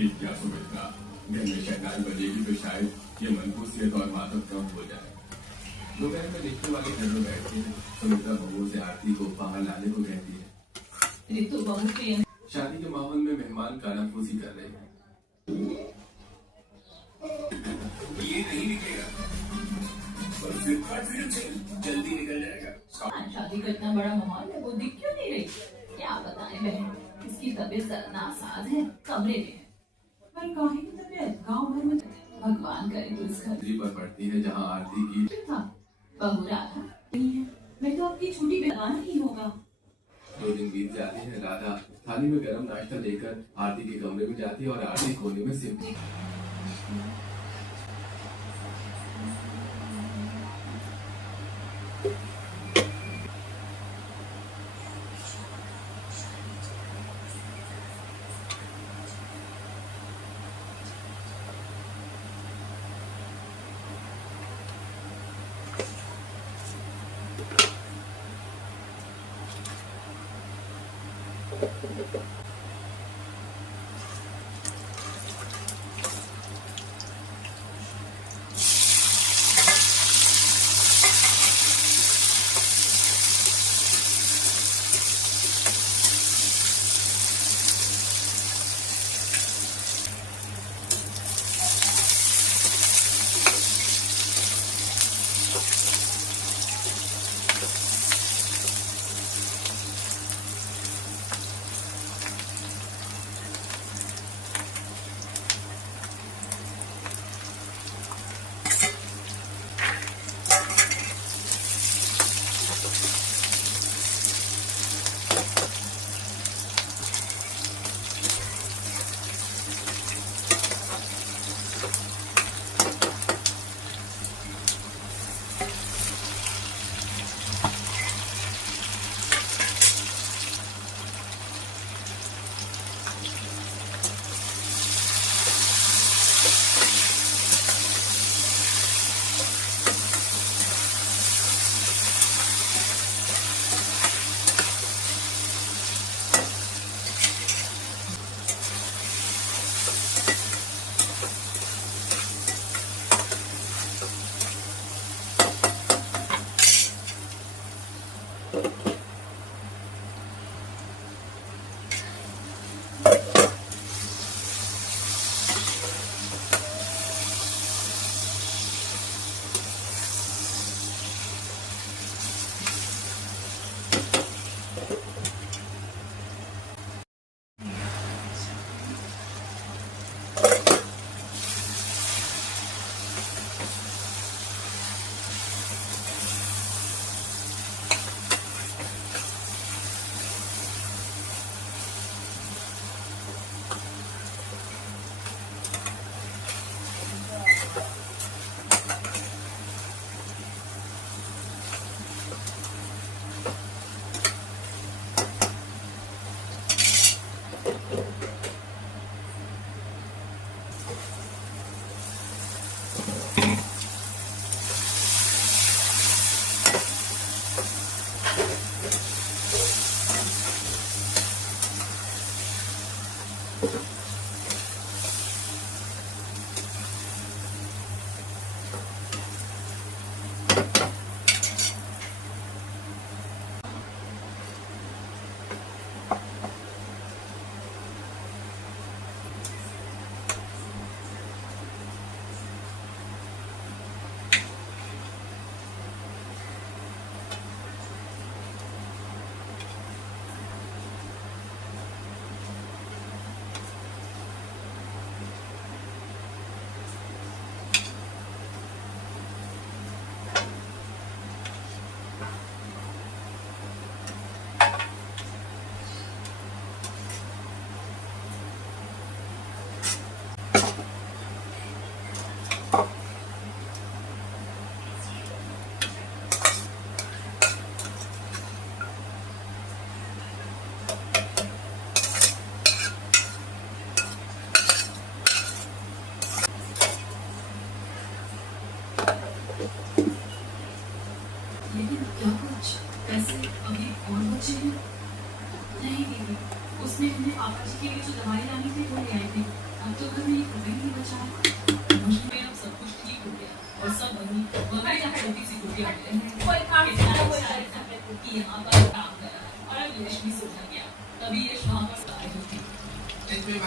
ठीक क्या सुमित्रा, घर में शहनाई बजेगी तो शायद ये मनहूसियत और मातम कम हो जाए। दोपहर में देखने वाले घर में बैठते हैं। सुमित्रा बहू से आरती को बाहर लाने को कहती है। ऋतु बहू के शादी के माहौल में मेहमान कानाफूसी कर रहे हैं। ये नहीं निकलेगा, जल्दी निकल जाएगा। शादी का इतना बड़ा माहौल है, वो दिख क्यों नहीं रही? क्या बताएं बहन, इसकी तबीयत जरा नासाज है, कमरे में है। पर काहे की तबीयत? गाँव भर में भगवान करे तो इस घर पर पड़ती है जहाँ आरती की था। बहू राधा नहीं है, मैं तो आपकी छुट्टी लगाना ही होगा। 2 दिन बीत जाते हैं। राधा थाली में गरम नाश्ता लेकर आरती के कमरे में जाती है और आरती कोने में सिमटी।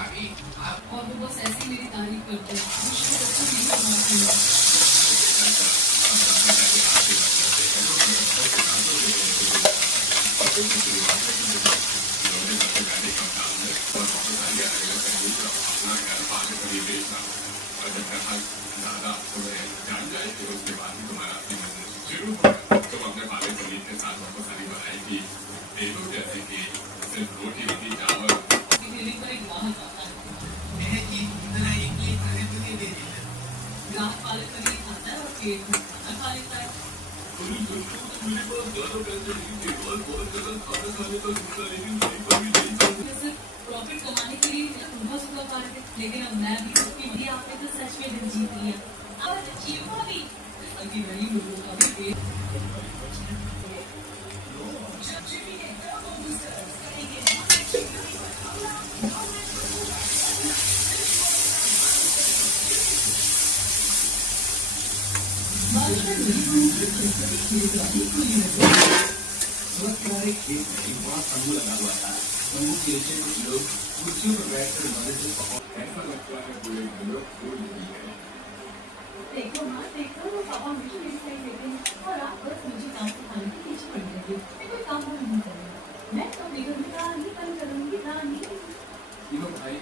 और वो बस ऐसे ही मेरी तारीफ करते हैं। मुझे तो अच्छा नहीं समझती है। क्लिनिक पर एक ग्राहक आता है। ग्राहक पालक पनीर खाता है और पेट में खाना खा लेता है। ये सिर्फ प्रॉफिट कमाने के लिए उनका सुबह कार्य है, लेकिन अब मैं भी सबकी भी आपने तो सच में दिल जीत लिया। और चीमा भी ताकि गरीब लोगों का भी पेट। बहुत सारे खेत में बहुत तंबू लगा हुआ था। तंबू के नीचे कुछ लोग कुर्सियों पर बैठकर मजे से ऐसा लगता है पूरे घर लोग फूल नहीं है। देखो माँ, देखो वो पापा मुझे मेरी साइड लेते हैं और आप बस मुझे काम सिखाने के पीछे पड़ गए थे। मैं कोई काम वाम नहीं करूँगा। मैं तो अपने घर में कहानी बंद करूँगी कहानी। तीनों भाई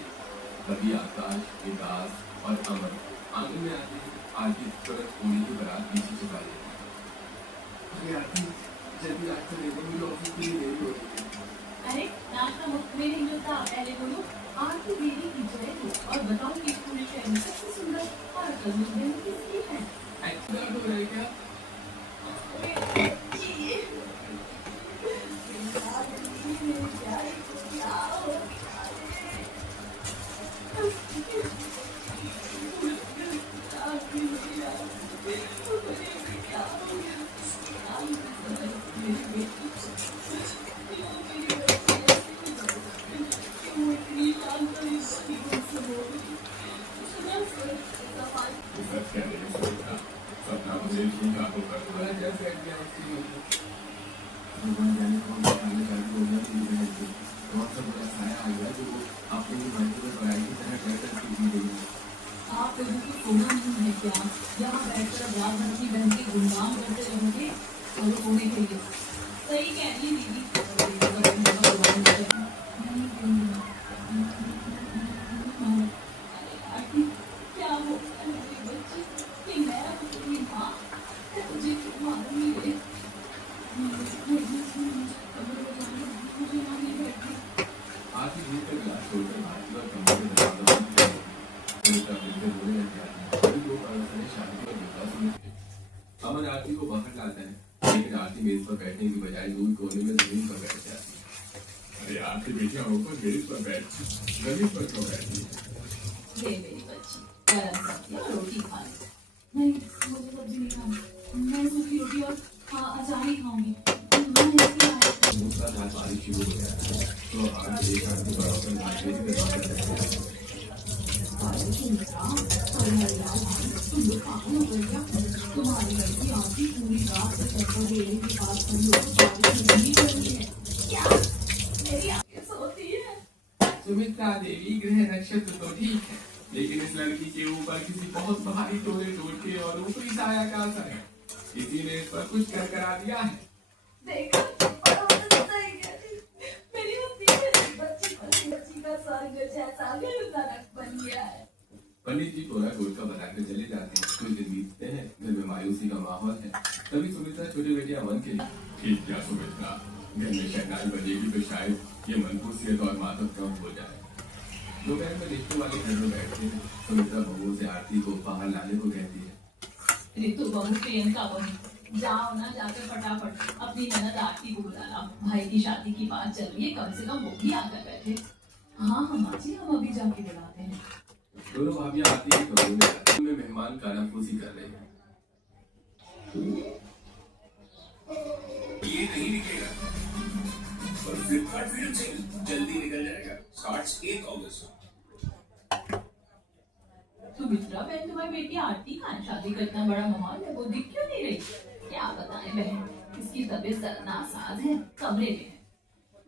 कभी आकाश, विकास और अमन आंगन में आते हैं। आरती तुरंत पूरी की बारात पीछे चुका लेती है। अरे आरती जल्दी नाश्ता दे दो, मुझे ऑफिस के लिए देरी हो रही है। अरे नाश्ता मुफ्त में नहीं मिलता। पहले बोलो आरती देवी की जय हो और बताओ कि पूरे शहर में सबसे सुंदर और अद्भुत दिन किसकी है। एक्सीडेंट हो रहा है क्या? सच कह रही है सुमित्रा, सपना मुझे ठीक आंखों पर थोड़ा जैसे भगवान जाने कौन सा खाने का होगा कि रहेगी। कौन सा बड़ा साया आ गया जो आपने भी मायने में पढ़ाई की तरह कहकर सीख गई है। आप लोगों को सोना नहीं है क्या? यहाँ बैठकर अब रात भर अपनी बहन के गुणगान करते रहोगे और सोने के लिए। सही कह रही है दीदी। क्या हो गया मेरे बच्चे कि मैं अब तेरी माँ तुझे क्यों मारूंगी रे? मुझे यहाँ नहीं बैठती। आज ही भीड़ का गिलास छोड़कर भारती और कमरे में दरवाजा बंद कर दिया। सुमित्रा फिर से बोलने लग गया। सभी लोग अरसने शादी और विवाह सुने थे। अमन आरती को बाहर लाता है, लेकिन आरती मेज पर बैठने की बजाय दूर कोने में जमीन पर बैठ जाती है। अरे आरती बेटियां होकर मेज पर बैठ, जमीन पर क्यों बैठी है? ये मेरी बच्ची गरम सब्जी और रोटी खा ले। नहीं, मुझे सब्जी नहीं खानी। मैं सूखी रोटी और अचार ही खाऊंगी। मैं इसकी आदत मूसलाधार बारिश शुरू हो गया तो आज एक हाथ से बराबर भागने की दरवाजा लग गया। तुम्हारी लड़की आती पूरी रात से चक्कर दे रही थी। बात कर लो बारिश नहीं कर रही है क्या? मेरी आंखें सोती है। सुमित्रा देवी ग्रह नक्षत्र तो ठीक है, लेकिन इस लड़की के ऊपर किसी बहुत भारी टोले टोटके और ऊपरी साया का असर है। किसी ने इस पर कुछ कर करा दिया है। देखा और औरत सही कहती। मेरी बच्ची का स्वर्ग जैसा नरक बन गया है। पंडित जी टोला गोलका बनाकर चले जाते हैं। कुछ दिन बीतते हैं, घर में मायूसी का माहौल है। तभी सुमित्रा छोटी बेटी अमन के लिए ठीक क्या सुमित्रा, घर में शहनाई बजेगी तो शायद ये मनहूसियत और मातम कम हो जाए। दोपहर में रिश्तों वाले घर में बैठते हैं। सुमित्रा बहू से आरती को बाहर लाने को कहती है। ऋतु बहू प्रियंका बहू जाओ ना, जाकर फटाफट अपनी ननद आरती को बुला लाओ। भाई की शादी की बात चल रही है, कम से कम वो भी आकर बैठे। हाँ हाँ माँ जी, हम अभी जाके बुलाते हैं। दोनों भाभियां आरती के कमरे में जाती हैं। मेहमान कानाफूसी कर रहे हैं। ये नहीं निकलेगा और फ्लिपकार्ट वीडियो से जल्दी निकल जाएगा। स्टार्ट्स 1 अगस्त। सुमित्रा बहन, तुम्हारी बेटी आरती का शादी का इतना बड़ा माहौल है, वो दिख क्यों नहीं रही? क्या बताएं बहन, इसकी तबीयत नासाज है, कमरे में है।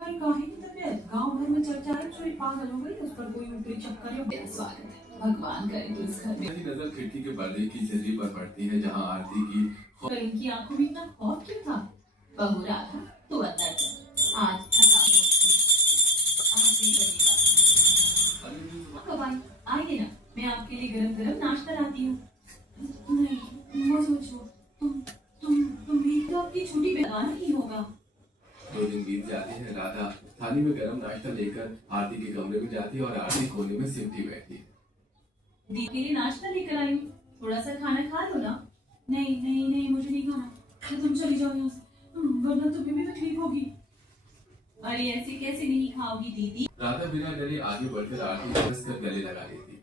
पर काहे की तबीयत तबीयत गांव भर में चर्चा है, जो पागल हो गई, उस पर कोई ऊपरी चक्कर या मेरा स्वागत है। भगवान करे तो इस घर में मेरी नजर खिड़की के पर्दे की जर्री पर पड़ती है जहाँ आरती की पर इनकी आंखों में इतना खौफ क्यों था? बहू राधा तू अंदर चल, आज थका आज भी बनेगा। कब आइए ना, मैं आपके लिए गरम गरम नाश्ता लाती हूँ। नहीं वो सोचो, तुम भी तो आपकी छुट्टी लगाना ही होगा। 2 दिन बीत जाते हैं। राधा थाली में गरम नाश्ता लेकर आरती के कमरे में जाती है और आरती कोने में सिमटी बैठती है। दी के लिए नाश्ता लेकर आई हूँ, थोड़ा सा खाना खा लो ना। नहीं नहीं नहीं मुझे नहीं खाना, तो तुम चली जाओ यहाँ से, वरना तुम्हें भी तकलीफ होगी। अरे ऐसे कैसे नहीं खाओगी दीदी? राधा बिना डरे आगे बढ़कर आरती को कसकर गले लगा लेती है।